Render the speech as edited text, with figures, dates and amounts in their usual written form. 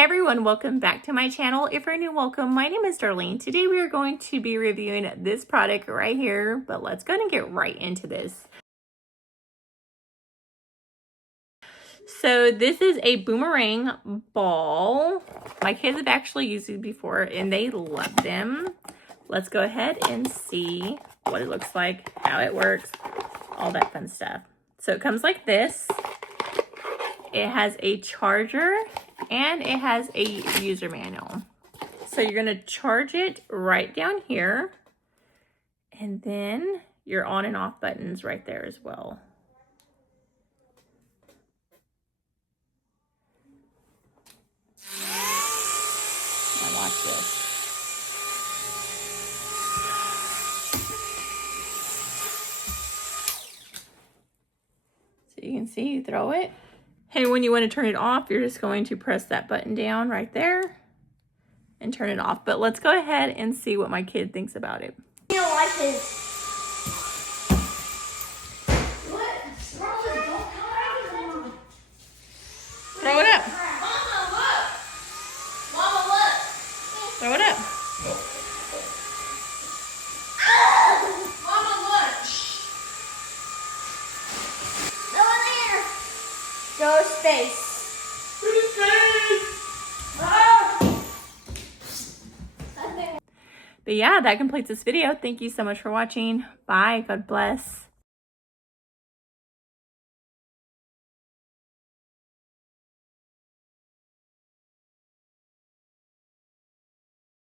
Hey everyone, welcome back to my channel. If you're new, welcome. My name is Darlene. Today we are going to be reviewing this product right here, but let's go ahead and get right into this. So this is a Boomerang ball. My kids have actually used these before and they love them. Let's go ahead and see what it looks like, how it works, all that fun stuff. So it comes like this. It has a charger and it has a user manual. So you're gonna charge it right down here, and then your on and off buttons right there as well. Now watch this. So you can see, you throw it. And when you want to turn it off, you're just going to press that button down right there and turn it off. But let's go ahead and see what my kid thinks about it. I don't like this. What? Throw it up. Mama, look. Mama, look. Throw it up. Mama, look. Go in there. Go space. But yeah, that completes this video. Thank you so much for watching. Bye. God bless.